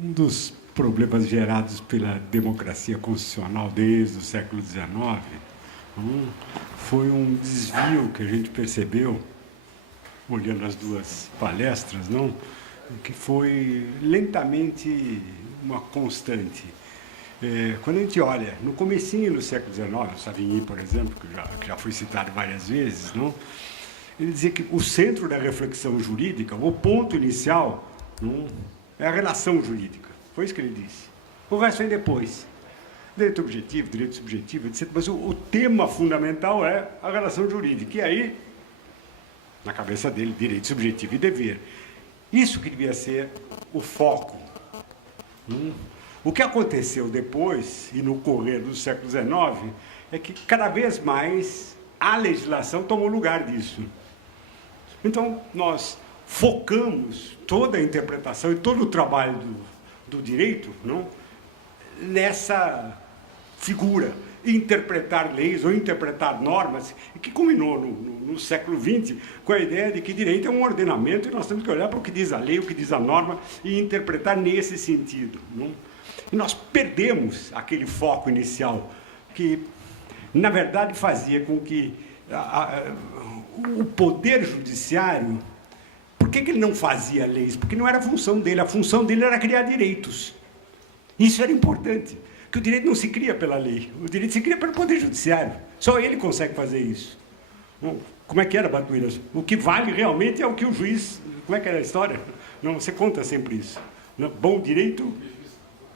Um dos problemas gerados pela democracia constitucional desde o século XIX foi um desvio que a gente percebeu, olhando as duas palestras, não? Que foi lentamente uma constante. Quando a gente olha, no comecinho do século XIX, o Savigny, por exemplo, que já foi citado várias vezes, não? Ele dizia que o centro da reflexão jurídica, o ponto inicial, não, é a relação jurídica. Foi isso que ele disse. O resto vem depois. Direito objetivo, direito subjetivo, etc. Mas o tema fundamental é a relação jurídica. E aí, na cabeça dele, direito subjetivo e dever. Isso que devia ser o foco. O que aconteceu depois, e no correr do século XIX, é que cada vez mais a legislação tomou lugar disso. Então, nós focamos toda a interpretação e todo o trabalho do direito, não, nessa figura, interpretar leis ou interpretar normas, que culminou no século XX com a ideia de que direito é um ordenamento e nós temos que olhar para o que diz a lei, o que diz a norma e interpretar nesse sentido. Não? E nós perdemos aquele foco inicial que, na verdade, fazia com que o poder judiciário, por que ele não fazia leis? Porque não era a função dele era criar direitos. Isso era importante, que o direito não se cria pela lei, o direito se cria pelo poder judiciário. Só ele consegue fazer isso. Bom, como é que era, Batuíras? O que vale realmente é o que o juiz... Como é que era a história? Não, você conta sempre isso. Não, bom direito... O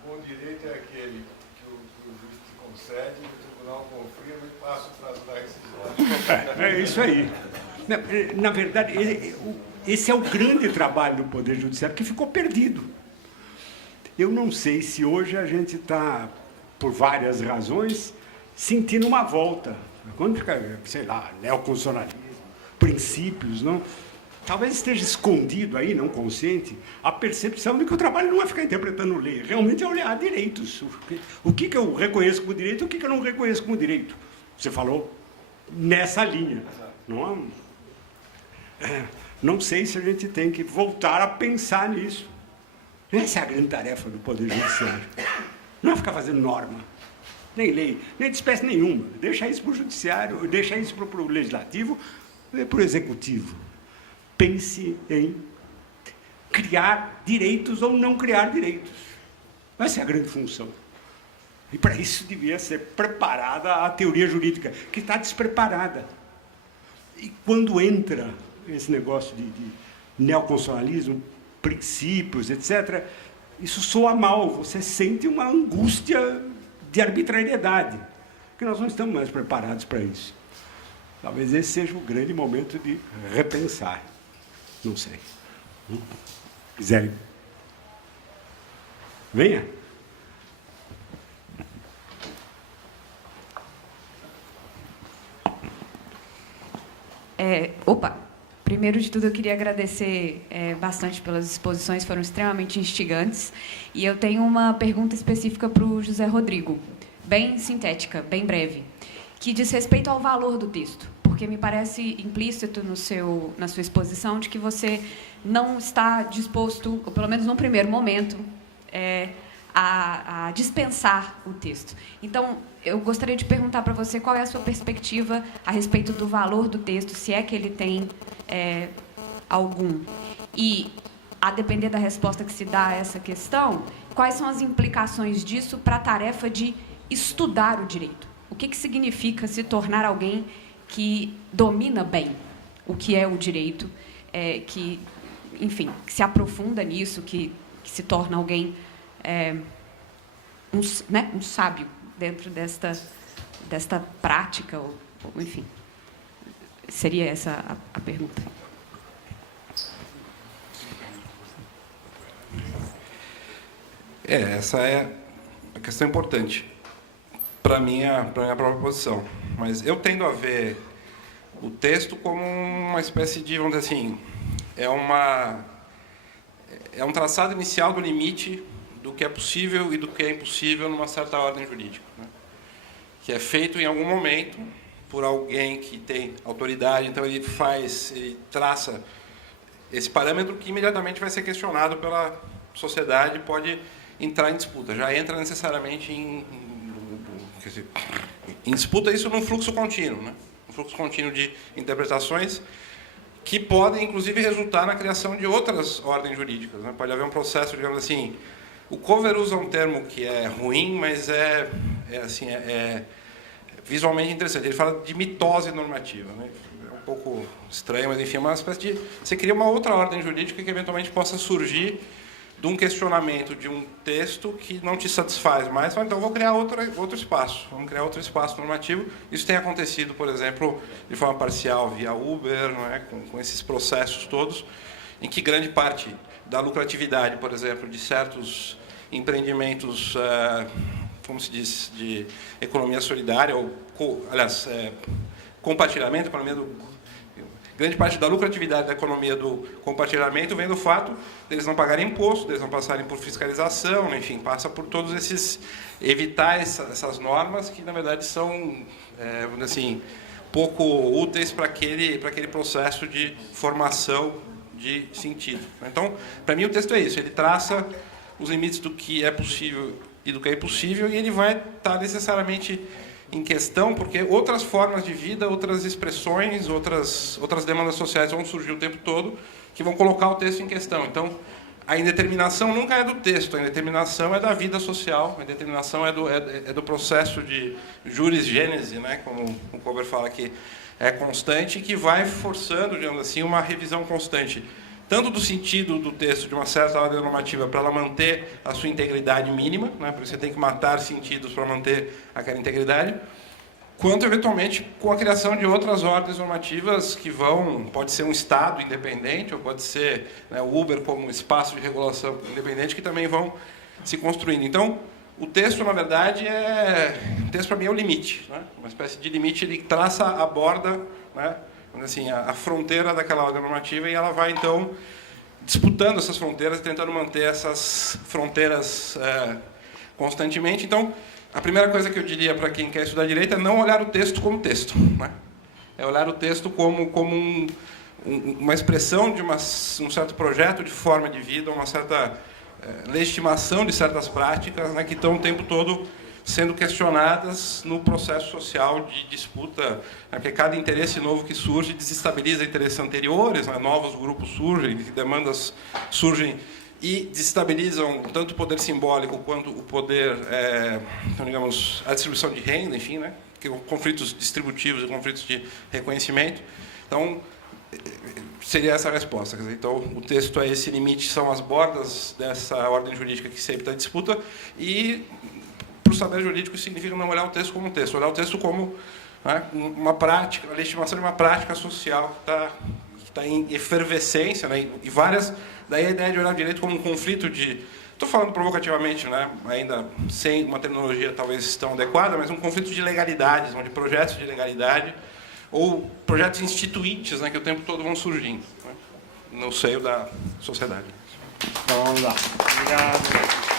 bom direito é aquele que o juiz te concede, o tribunal confirma e passa o prazo da rescisão. É isso aí. Na verdade, esse é o grande trabalho do Poder Judiciário, que ficou perdido. Eu não sei se hoje a gente está, por várias razões, sentindo uma volta. Quando fica, sei lá, neoconstitucionalismo, princípios, não? Talvez esteja escondido aí, não consciente, a percepção de que o trabalho não é ficar interpretando lei, realmente é olhar direitos. O que eu reconheço como direito e o que eu não reconheço como direito. Você falou nessa linha. Não sei se a gente tem que voltar a pensar nisso. Essa é a grande tarefa do Poder Judiciário. Não é ficar fazendo norma, nem lei, nem de espécie nenhuma. Deixa isso para o Judiciário, deixa isso para o Legislativo e para o Executivo. Pense em criar direitos ou não criar direitos. Essa é a grande função. E para isso devia ser preparada a teoria jurídica, que está despreparada. E quando entra esse negócio de neoconstitucionalismo, princípios, etc., isso soa mal, você sente uma angústia de arbitrariedade, que nós não estamos mais preparados para isso. Talvez esse seja o grande momento de repensar. Não sei. Quiserem? Venha. Primeiro de tudo, eu queria agradecer bastante pelas exposições, foram extremamente instigantes. E eu tenho uma pergunta específica para o José Rodrigo, bem sintética, bem breve, que diz respeito ao valor do texto, porque me parece implícito na sua exposição de que você não está disposto, ou pelo menos num primeiro momento, a dispensar o texto. Então, eu gostaria de perguntar para você qual é a sua perspectiva a respeito do valor do texto, se é que ele tem algum. E, a depender da resposta que se dá a essa questão, quais são as implicações disso para a tarefa de estudar o direito? O que significa se tornar alguém que domina bem o que é o direito, que se aprofunda nisso, que se torna alguém... um sábio dentro desta prática, ou enfim. Seria essa a pergunta. Essa é a questão importante para minha própria posição. Mas eu tendo a ver o texto como uma espécie de, vamos dizer assim, é um traçado inicial do limite do que é possível e do que é impossível numa certa ordem jurídica, né? Que é feito em algum momento por alguém que tem autoridade, então ele traça esse parâmetro que imediatamente vai ser questionado sociedade pode entrar em disputa. Já entra necessariamente em disputa, isso num fluxo contínuo, né? Um fluxo contínuo de interpretações que podem, inclusive, resultar na criação de outras ordens jurídicas, né? Pode haver um processo, digamos assim... O Cover usa um termo que é ruim, mas é visualmente interessante. Ele fala de mitose normativa, né? É um pouco estranho, mas enfim, é uma espécie de... Você cria uma outra ordem jurídica que eventualmente possa surgir de um questionamento de um texto que não te satisfaz mais, então vou criar outro espaço, vamos criar outro espaço normativo. Isso tem acontecido, por exemplo, de forma parcial via Uber, não é? Com esses processos todos, em que grande parte da lucratividade, por exemplo, de certos empreendimentos, como se diz, de economia solidária, ou, aliás, compartilhamento, grande parte da lucratividade da economia do compartilhamento vem do fato deles não pagarem imposto, deles não passarem por fiscalização, enfim, passa por todos esses... evitar essas normas que, na verdade, são, assim, pouco úteis para aquele processo de formação de sentido. Então, para mim, o texto é isso. Ele traça os limites do que é possível e do que é impossível, e ele vai estar necessariamente em questão, porque outras formas de vida, outras expressões, outras demandas sociais vão surgir o tempo todo, que vão colocar o texto em questão. Então, a indeterminação nunca é do texto, a indeterminação é da vida social, a indeterminação é do processo de juris gênese, né, como o Cover fala aqui, é constante, que vai forçando, digamos assim, uma revisão constante, tanto do sentido do texto de uma certa ordem normativa para ela manter a sua integridade mínima, né, porque você tem que matar sentidos para manter aquela integridade, quanto, eventualmente, com a criação de outras ordens normativas que pode ser um Estado independente, ou pode ser, né, o Uber como espaço de regulação independente, que também vão se construindo. Então, o texto, na verdade, o texto, para mim, é o limite, né? Uma espécie de limite, ele traça a borda, né, assim, a fronteira daquela ordem normativa, e ela vai, então, disputando essas fronteiras e tentando manter essas fronteiras constantemente. Então, a primeira coisa que eu diria para quem quer estudar direito é não olhar o texto como texto, né? É olhar o texto como uma expressão de um certo projeto de forma de vida, uma certa legitimação de certas práticas, né, que estão o tempo todo sendo questionadas no processo social de disputa, né, porque cada interesse novo que surge desestabiliza interesses anteriores, né, novos grupos surgem, demandas surgem e desestabilizam tanto o poder simbólico quanto o poder, então, digamos, a distribuição de renda, enfim, né, conflitos distributivos e conflitos de reconhecimento. Então, seria essa a resposta. Quer dizer, então, o texto é esse limite, são as bordas dessa ordem jurídica que sempre está em disputa, e, para o saber jurídico, isso significa não olhar o texto como um texto, olhar o texto como, né, uma prática, a legitimação de uma prática social que está em efervescência, né, e várias... Daí a ideia de olhar o direito como um conflito de... Estou falando provocativamente, né, ainda sem uma terminologia talvez tão adequada, mas um conflito de legalidades, de projetos de legalidade, ou projetos instituintes, né, que o tempo todo vão surgindo, né, no seio da sociedade. Então, vamos lá. Obrigado.